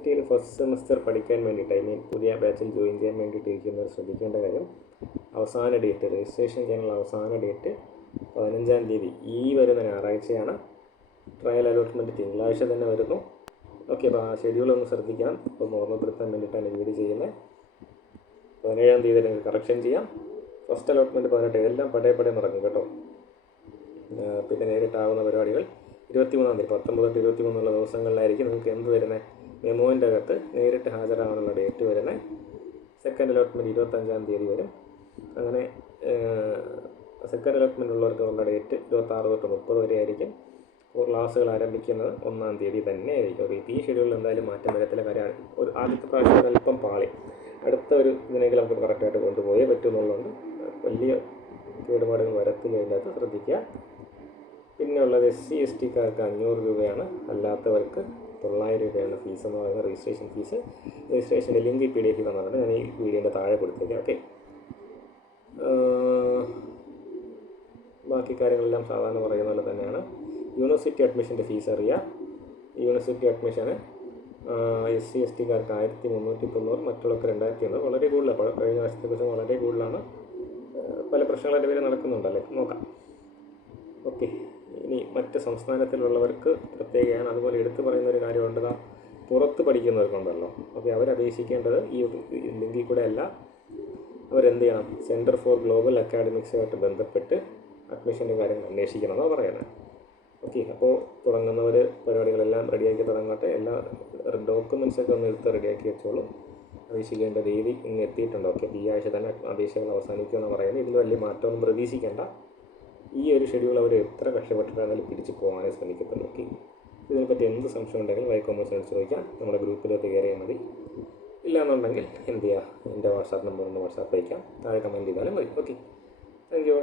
യൂണിവേഴ്സിറ്റിയിൽ first semester പഠിക്കാൻ വേണ്ടിയിട്ട് പുതിയ ബാച്ചിൽ ജോയിൻ ചെയ്യാൻ വേണ്ടിയിട്ട് ഇരിക്കുന്നവർ ശ്രദ്ധിക്കേണ്ട കാര്യം, അവസാന ഡേറ്റ് രജിസ്ട്രേഷൻ ചെയ്യാനുള്ള അവസാന ഡേറ്റ് 15-ാം തീയതി ഈ വരുന്ന ഞായറാഴ്ചയാണ്. ട്രയൽ അലോട്ട്മെൻറ്റ് തിങ്കളാഴ്ച തന്നെ വരുന്നു. ഓക്കെ, അപ്പോൾ ആ ഷെഡ്യൂളൊന്ന് ശ്രദ്ധിക്കണം. അപ്പോൾ ഓർമ്മപ്പെടുത്താൻ വേണ്ടിയിട്ടാണ് വീഡിയോ ചെയ്യുന്നത്. 17-ാം തീയതി നിങ്ങൾക്ക് കറക്ഷൻ ചെയ്യാം. ഫസ്റ്റ് അലോട്ട്മെൻറ്റ് 18 എല്ലാം പടേ നടക്കും കേട്ടോ. പിന്നെ നേരിട്ടാവുന്ന പരിപാടികൾ 23-ാം തീയതി 19 തൊട്ട് 23 ദിവസങ്ങളിലായിരിക്കും നിങ്ങൾക്ക് എന്ത് വരുന്നത്, മെമോൻ്റെ അകത്ത് നേരിട്ട് ഹാജരാകാനുള്ള ഡേറ്റ് വരുന്നത്. സെക്കൻഡ് അലോട്ട്മെൻറ്റ് 25-ാം തീയതി വരും. അങ്ങനെ സെക്കൻഡ് അലോട്ട്മെൻറ്റ് ഉള്ളവർക്കുള്ള ഡേറ്റ് 26 തൊട്ട് 30 വരെ ആയിരിക്കും. ക്ലാസ്സുകൾ ആരംഭിക്കുന്നത് 1-ാം തീയതി തന്നെ ആയിരിക്കും. അപ്പോൾ ഈ ഷെഡ്യൂളിൽ എന്തായാലും മാറ്റം വരത്തില്ല. കാര്യം ഒരു ആദ്യത്തെ പ്രാവശ്യം അല്പം പാളി, അടുത്ത ഒരു ഇതിനെങ്കിലും നമുക്ക് കറക്റ്റായിട്ട് കൊണ്ടുപോയേ പറ്റുമെന്നുള്ളതുകൊണ്ട് വലിയ കേടുപാടുകൾ വരത്തില്ല. ഇതിനകത്ത് ശ്രദ്ധിക്കുക. പിന്നെയുള്ളത് SC/ST-ക്കാർക്ക് 500 രൂപയാണ്, അല്ലാത്തവർക്ക് 900 രൂപയാണ് ഫീസ് എന്ന് പറയുന്നത് രജിസ്ട്രേഷൻ ഫീസ്. രജിസ്ട്രേഷൻ്റെ ലിങ്ക് PDF തന്നിട്ടുണ്ട്, ഞാൻ ഈ വീഡിയോൻ്റെ താഴെ കൊടുത്തേക്കാം. ഓക്കെ, ബാക്കി കാര്യങ്ങളെല്ലാം സാധാരണ പറയുന്ന പോലെ തന്നെയാണ്. യൂണിവേഴ്സിറ്റി അഡ്മിഷൻ്റെ ഫീസ് അറിയാം. യൂണിവേഴ്സിറ്റി അഡ്മിഷന് SC/ST-ക്കാർക്ക് 1390, മറ്റുള്ളവർക്ക് 2100. വളരെ കൂടുതലാണ്, കഴിഞ്ഞ വർഷത്തെ കുറിച്ച് വളരെ കൂടുതലാണ്. പല പ്രശ്നങ്ങളുടെ പേര് നടക്കുന്നുണ്ടല്ലേ, നോക്കാം. ഓക്കെ, ഇനി മറ്റ് സംസ്ഥാനത്തിലുള്ളവർക്ക് പ്രത്യേകമാണ്. അതുപോലെ എടുത്തു പറയുന്നൊരു കാര്യമുണ്ട്, പുറത്ത് പഠിക്കുന്നവർക്കുണ്ടല്ലോ. ഓക്കെ, അവരപേക്ഷിക്കേണ്ടത് ഈ ലിങ്കിൽ കൂടെ അല്ല. അവരെന്ത് ചെയ്യണം, സെൻറ്റർ ഫോർ ഗ്ലോബൽ അക്കാഡമിക്സുമായിട്ട് ബന്ധപ്പെട്ട് അഡ്മിഷൻ്റെ കാര്യങ്ങൾ അന്വേഷിക്കണമെന്നാണ് പറയുന്നത്. ഓക്കെ, അപ്പോൾ തുടങ്ങുന്നവർ പരിപാടികളെല്ലാം റെഡിയാക്കി തുടങ്ങട്ടെ. എല്ലാ ഡോക്യുമെൻറ്റ്സൊക്കെ ഒന്ന് എടുത്ത് റെഡിയാക്കി വെച്ചോളൂ. അപേക്ഷിക്കേണ്ട രീതി ഇങ്ങ് എത്തിയിട്ടുണ്ട്. ഓക്കെ, ഈ ആഴ്ച തന്നെ അപേക്ഷകൾ അവസാനിക്കുമെന്ന് പറയുന്നത്. ഇതിൽ വലിയ മാറ്റമൊന്നും പ്രതീക്ഷിക്കേണ്ട. ഈ ഒരു ഷെഡ്യൂൾ അവർ എത്ര കഷ്ടപ്പെട്ടിട്ടാണെങ്കിലും പിടിച്ച് പോകാനേ ശ്രമിക്കത്തുള്ളൂ. ഓക്കെ, ഇതിനെപ്പറ്റി എന്ത് സംശയം ഉണ്ടെങ്കിലും കോമേഴ്സിനോട് ചോദിക്കാം. നമ്മുടെ ഗ്രൂപ്പിലോട്ട് കയറിയാൽ മതി. ഇല്ലയെന്നുണ്ടെങ്കിൽ എന്ത് ചെയ്യുക, എൻ്റെ വാട്സാപ്പ് നമ്പർ ഒന്ന് വാട്സാപ്പ് അയക്കാം, താഴെ കമൻറ്റ് ചെയ്താലും മതി. Okay, thank you.